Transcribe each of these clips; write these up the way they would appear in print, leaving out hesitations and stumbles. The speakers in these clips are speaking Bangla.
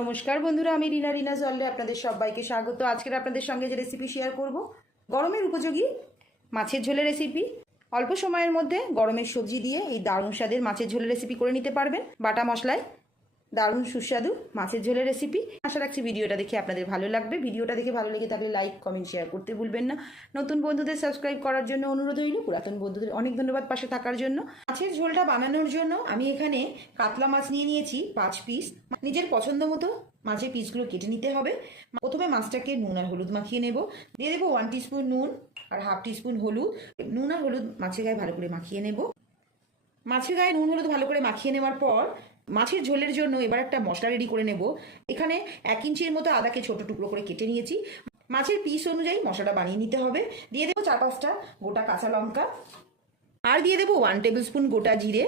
নমস্কার বন্ধুরা, আমি রিনা জল্লে আপনাদের সবাইকে স্বাগত। আজকের আপনাদের সঙ্গে যে রেসিপি শেয়ার করব, গরমের উপযোগী মাছের ঝোলের রেসিপি। অল্প সময়ের মধ্যে গরমের সবজি দিয়ে এই দারুণ স্বাদের মাছের ঝোলের রেসিপি করে নিতে পারবেন। বাটা মশলায় দারুণ সুস্বাদু মাছের ঝোলের রেসিপি। আশা রাখছি ভিডিওটা দেখে আপনাদের ভালো লাগবে। ভিডিওটা দেখে ভালো লেগে থাকলে লাইক, কমেন্ট, শেয়ার করতে ভুলবেন না। নতুন বন্ধুদের সাবস্ক্রাইব করার জন্য অনুরোধ রইল। পুরাতন বন্ধুদের অনেক ধন্যবাদ পাশে থাকার জন্য। মাছের ঝোলটা বানানোর জন্য আমি এখানে কাতলা মাছ নিয়ে নিয়েছি 5 পিস। নিজের পছন্দ মতো মাছের পিসগুলো কেটে নিতে হবে। প্রথমে মাছটাকে নুন আর হলুদ মাখিয়ে নেব। দিয়ে দেবো 1 টিস্পুন নুন আর হাফ টিস্পুন হলুদ। নুন আর হলুদ মাছের গায়ে ভালো করে মাখিয়ে নেব। মাছের গায়ে নুন হলুদ ভালো করে মাখিয়ে নেওয়ার পর মাছের ঝোলের জন্য এবার একটা মশলা রেডি করে নেব। এখানে 1 ইঞ্চির মতো আদাকে ছোট টুকরো করে কেটে নিয়েছি। মাছের পিস অনুযায়ী মশলাটা বানিয়ে নিতে হবে। দিয়ে দেবো 4-5টা গোটা কাঁচা লঙ্কা আর দিয়ে দেবো 1 টেবিল স্পুন গোটা জিরে।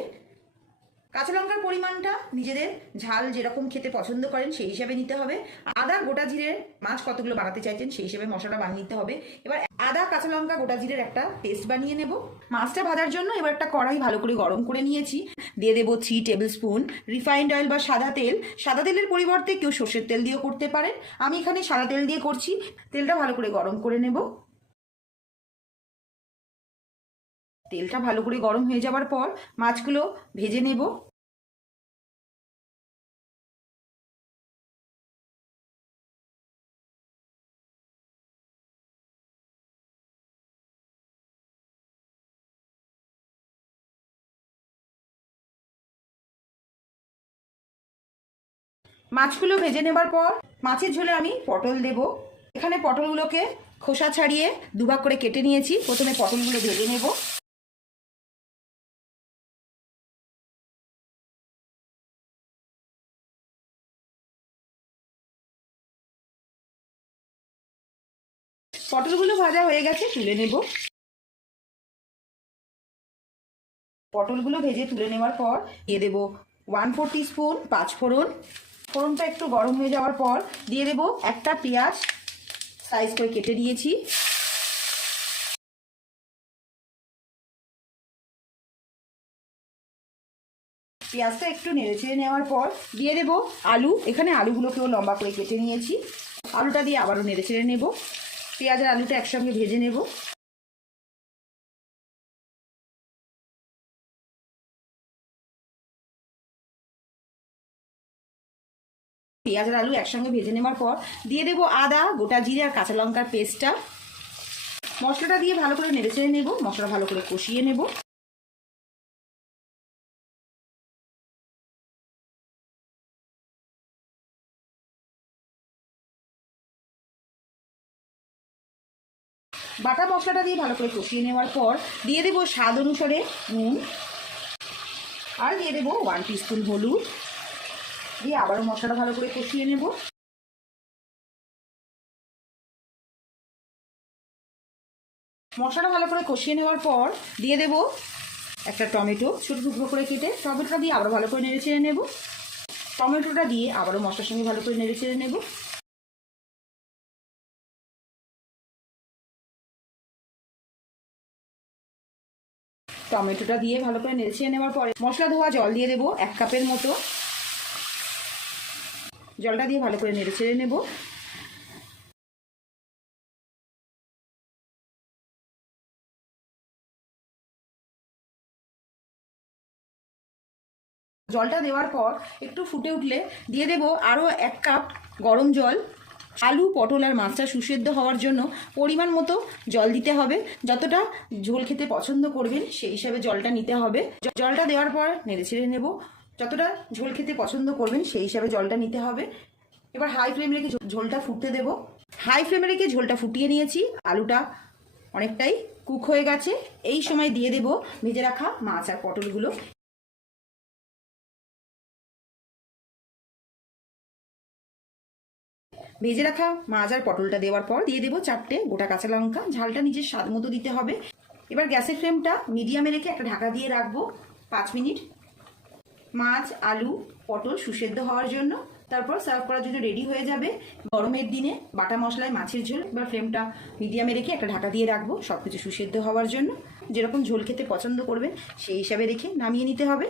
কাঁচা লঙ্কার পরিমাণটা নিজেদের ঝাল যেরকম খেতে পছন্দ করেন সেই হিসাবে নিতে হবে। আদা গোটা জিরের মাছ কতগুলো বানাতে চাইছেন সেই হিসাবে মশলাটা বানিয়ে নিতে হবে। এবার আদা কাঁচা লঙ্কা গোটা জিরের একটা পেস্ট বানিয়ে নেব। মাছটা ভাজার জন্য এবার একটা কড়াই ভালো করে গরম করে নিয়েছি। দিয়ে দেবো 3 টেবিল স্পুন রিফাইন্ড অয়েল বা সাদা তেল। সাদা তেলের পরিবর্তে কেউ সর্ষের তেল দিয়েও করতে পারেন। আমি এখানে সাদা তেল দিয়ে করছি। তেলটা ভালো করে গরম করে নেব। তেলটা ভালো করে গরম হয়ে যাওয়ার পর মাছগুলো ভেজে নেব। মাছগুলো ভেজে নেবার পর মাছের ঝোলে আমি পটল দেব। এখানে পটলগুলোকে খোসা ছাড়িয়ে দুভাগ করে কেটে নিয়েছি। প্রথমে পটলগুলো ভেজে নেব। পটলগুলো ভাজা হয়ে গেছে, তুলে নেব। পটলগুলো ভেজে তুলে নেওয়ার পর দিয়ে দেবো 1/4 টিস্পুন 5 ফোড়ন। ফোড়নটা একটু গরম হয়ে যাওয়ার পর দিয়ে দেবো একটা পেঁয়াজ সাইজ করে কেটে দিয়েছি। পেঁয়াজটা একটু নেড়েচেড়ে নেওয়ার পর দিয়ে দেবো আলু। এখানে আলুগুলোকেও লম্বা করে কেটে নিয়েছি। আলুটা দিয়ে আবারও নেড়েচেড়ে নেব। পেঁয়াজ আর আলুটা একসঙ্গে ভেজে নেব। পেঁয়াজ আর আলু একসঙ্গে ভেজে নেওয়ার পর দিয়ে দেবো আদা গোটা জিরে আর কাঁচা লঙ্কার পেস্টটা। মশলাটা দিয়ে ভালো করে নেড়েচেড়ে নেব। মশলা ভালো করে কষিয়ে নেব। বাটা মশলাটা দিয়ে ভালো করে কষিয়ে নেওয়ার পর দিয়ে দেবো স্বাদ অনুসারে নুন আর দিয়ে দেবো 1 টিস্পুন হলুদ। দিয়ে আবারও মশলাটা ভালো করে কষিয়ে নেব। মশলাটা ভালো করে কষিয়ে নেওয়ার পর দিয়ে দেবো একটা টমেটো ছোট টুকরো করে কেটে। টমেটোটা দিয়ে আবারও ভালো করে নেড়েচেড়ে নেব। টমেটোটা দিয়ে আবারও মশলার সঙ্গে ভালো করে নেড়েচেড়ে নেব। টমেটোটা দিয়ে ভালো করে নেড়েচেড়ে নেওয়ার পরে মশলা ধোয়া জল দিয়ে দেবো 1 কাপের মতো। জলটা দিয়ে ভালো করে নেড়েচেড়ে নেব। জলটা দেওয়ার পর একটু ফুটে উঠলে দিয়ে দেবো আরও 1 কাপ গরম জল। আলু পটল আর মাছটা সুসেদ্ধ হওয়ার জন্য পরিমাণ মতো জল দিতে হবে। যতটা ঝোল খেতে পছন্দ করবেন সেই হিসাবে জলটা নিতে হবে। জলটা দেওয়ার পর নেড়েচেড়ে নেব। যতটা ঝোল খেতে পছন্দ করবেন সেই হিসাবে জলটা নিতে হবে। এবার হাই ফ্লেমে রেখে ঝোলটা ফুটতে দেব। হাই ফ্লেমে রেখে ঝোলটা ফুটিয়ে নিয়েছি। আলুটা অনেকটাই কুক হয়ে গেছে। এই সময় দিয়ে দেব ভেজে রাখা মাছ আর পটলগুলো। ভেজে রাখা মাছ আর পটলটা দেওয়ার পর দিয়ে দেবো 4টে গোটা কাঁচা লঙ্কা। ঝালটা নিজের স্বাদ মতো দিতে হবে। এবার গ্যাসের ফ্লেমটা মিডিয়ামে রেখে একটা ঢাকা দিয়ে রাখবো 5 মিনিট। মাছ আলু পটল সুসেদ্ধ হওয়ার জন্য। তারপর সার্ভ করার জন্য রেডি হয়ে যাবে। গরমের দিনে বাটা মশলায় মাছের ঝোল। এবার ফ্লেমটা মিডিয়ামে রেখে একটা ঢাকা দিয়ে রাখবো সব কিছু সুসেদ্ধ হওয়ার জন্য। যেরকম ঝোল খেতে পছন্দ করবেন সেই হিসাবে রেখে নামিয়ে নিতে হবে।